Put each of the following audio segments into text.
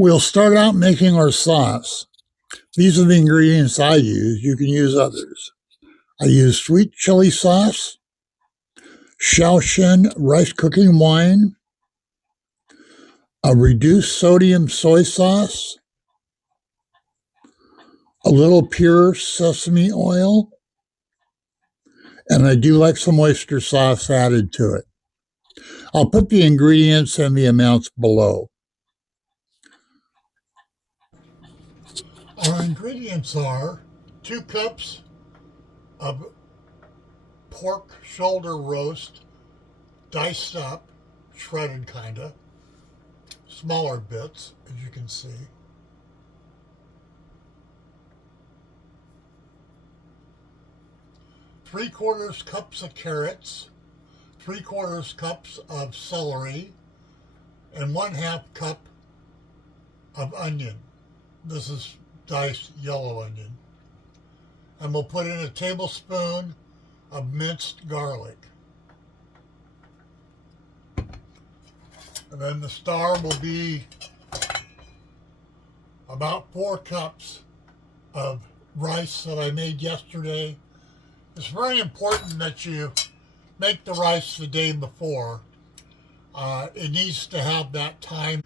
We'll start out making our sauce. These are the ingredients I use. You can use others. I use sweet chili sauce, Shaohsing rice cooking wine, a reduced sodium soy sauce, a little pure sesame oil, and I do like some oyster sauce added to it. I'll put the ingredients and the amounts below. Our ingredients are 2 cups of pork shoulder roast, diced up, shredded kinda, smaller bits, as you can see. 3/4 cups of carrots, 3/4 cups of celery, and 1/2 cup of onion. This is diced yellow onion. And we'll put in a tablespoon of minced garlic. And then the star will be about 4 cups of rice that I made yesterday. It's very important that you make the rice the day before. It needs to have that time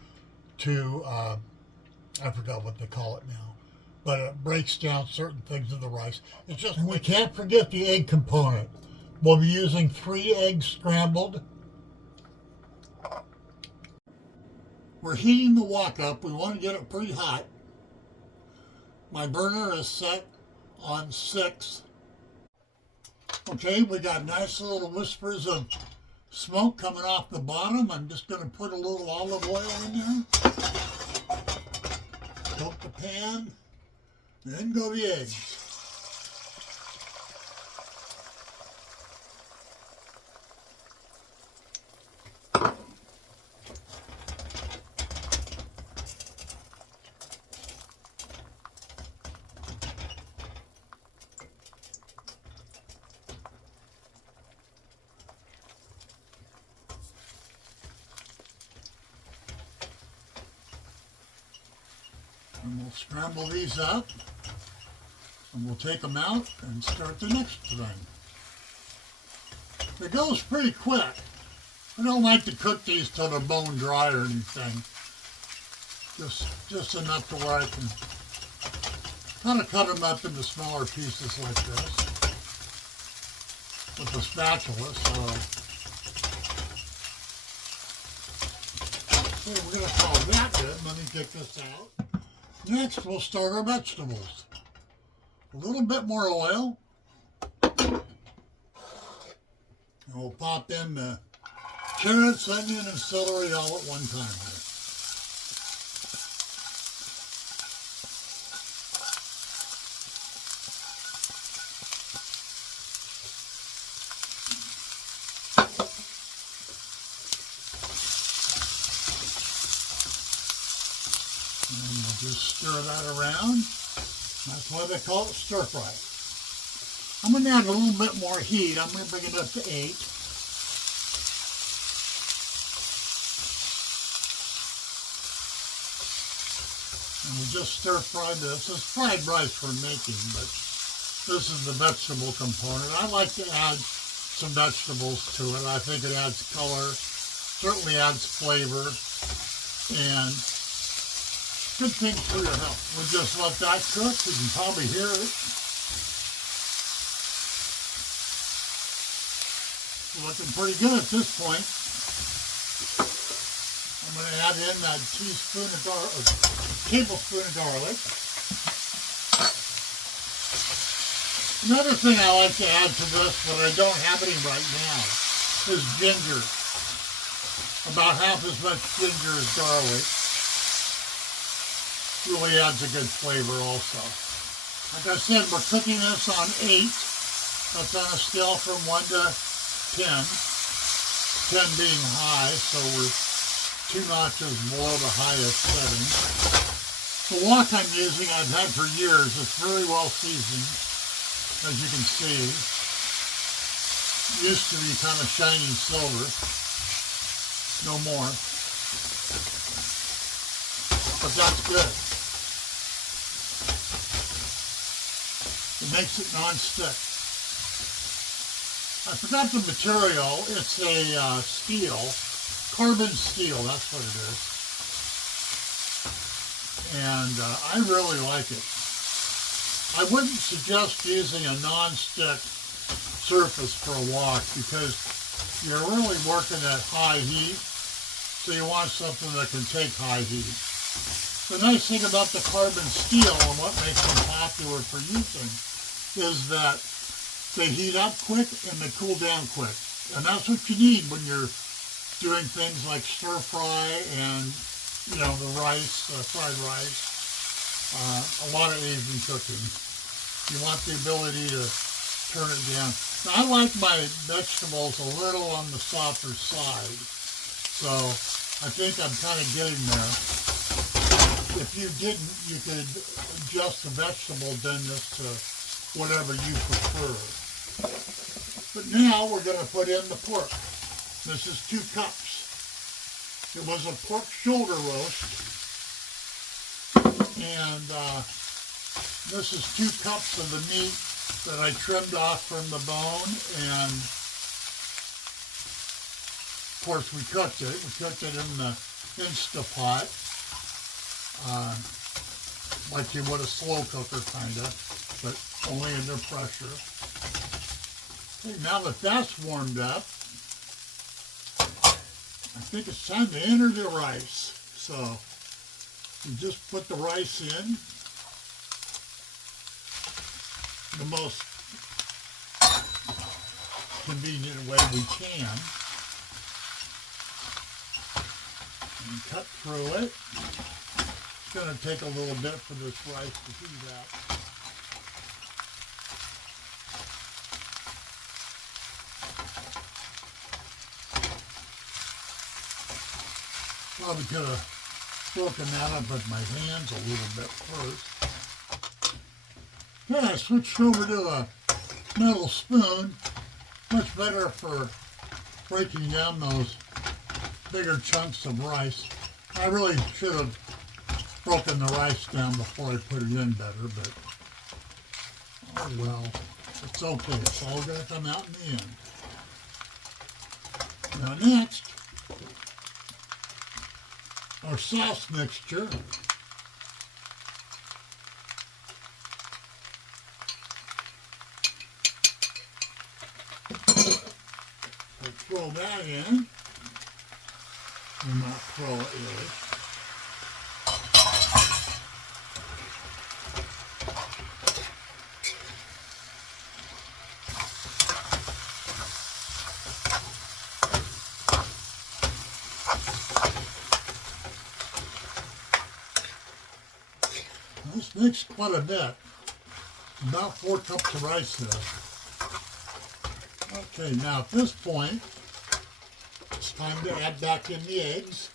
to, I forgot what they call it now, but it breaks down certain things in the rice. It's just, and we can't forget the egg component. We'll be using 3 eggs scrambled. We're heating the wok up. We want to get it pretty hot. My burner is set on 6. Okay, we got nice little whispers of smoke coming off the bottom. I'm just going to put a little olive oil in there. Coat the pan, and then go the eggs. And we'll scramble these up, and we'll take them out and start the next thing. It goes pretty quick. I don't like to cook these till they're bone dry or anything. Just enough to where I can kind of cut them up into smaller pieces like this with a spatula. So we're going to call that good. Let me get this out. Next, we'll start our vegetables. A little bit more oil. And we'll pop in the carrots, onion, and celery all at one time. And we'll just stir that around. That's why they call it stir fry. I'm going to add a little bit more heat. I'm going to bring it up to 8. And we'll just stir fry this. It's fried rice we're making, but this is the vegetable component. I like to add some vegetables to it. I think it adds color, certainly adds flavor, and good things for your health. We'll just let that cook. You can probably hear it. Looking pretty good at this point. I'm going to add in that tablespoon of garlic. Another thing I like to add to this, but I don't have any right now, is ginger. About half as much ginger as garlic. Really adds a good flavor also. Like I said, we're cooking this on 8. That's on a scale from 1 to 10. 10 being high, so we're 2 notches below the highest setting. The wok I'm using I've had for years. It's very well seasoned, as you can see. It used to be kind of shiny silver. No more. but that's good. It makes it non-stick. I forgot the material. It's a steel, carbon steel, that's what it is. And I really like it. I wouldn't suggest using a non-stick surface for a wok because you're really working at high heat, so you want something that can take high heat. The nice thing about the carbon steel and what makes them popular for using is that they heat up quick and they cool down quick. And that's what you need when you're doing things like stir fry and, you know, the rice, fried rice. A lot of Asian cooking. You want the ability to turn it down. Now, I like my vegetables a little on the softer side, so I think I'm kind of getting there. If you didn't, you could adjust the vegetable thinness to whatever you prefer. But now we're going to put in the pork. This is 2 cups. It was a pork shoulder roast. And this is 2 cups of the meat that I trimmed off from the bone, and of course we cooked it. We cooked it in the Instapot, like you would a slow cooker kind of, but only under pressure. Okay, now that that's warmed up, I think it's time to enter the rice. So you just put the rice in the most convenient way we can and cut through it. It's going to take a little bit for this rice to heat up. Probably could have broken that up with my hands a little bit first. Yeah, I switched over to a metal spoon. Much better for breaking down those bigger chunks of rice. I really should have broken the rice down before I put it in better, but oh well, it's okay. It's all going to come out in the end. Now next, our sauce mixture. We'll throw that in. Well, not throw it really. This makes quite a bit. About 4 cups of rice there. Okay, now at this point, it's time to add back in the eggs.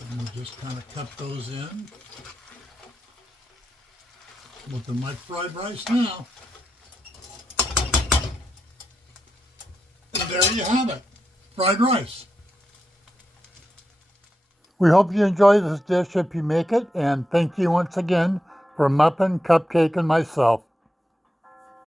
And we'll just kind of cut those in. Look at my fried rice now. And there you have it, fried rice. We hope you enjoy this dish if you make it, and thank you once again for Muffin, Cupcake, and myself.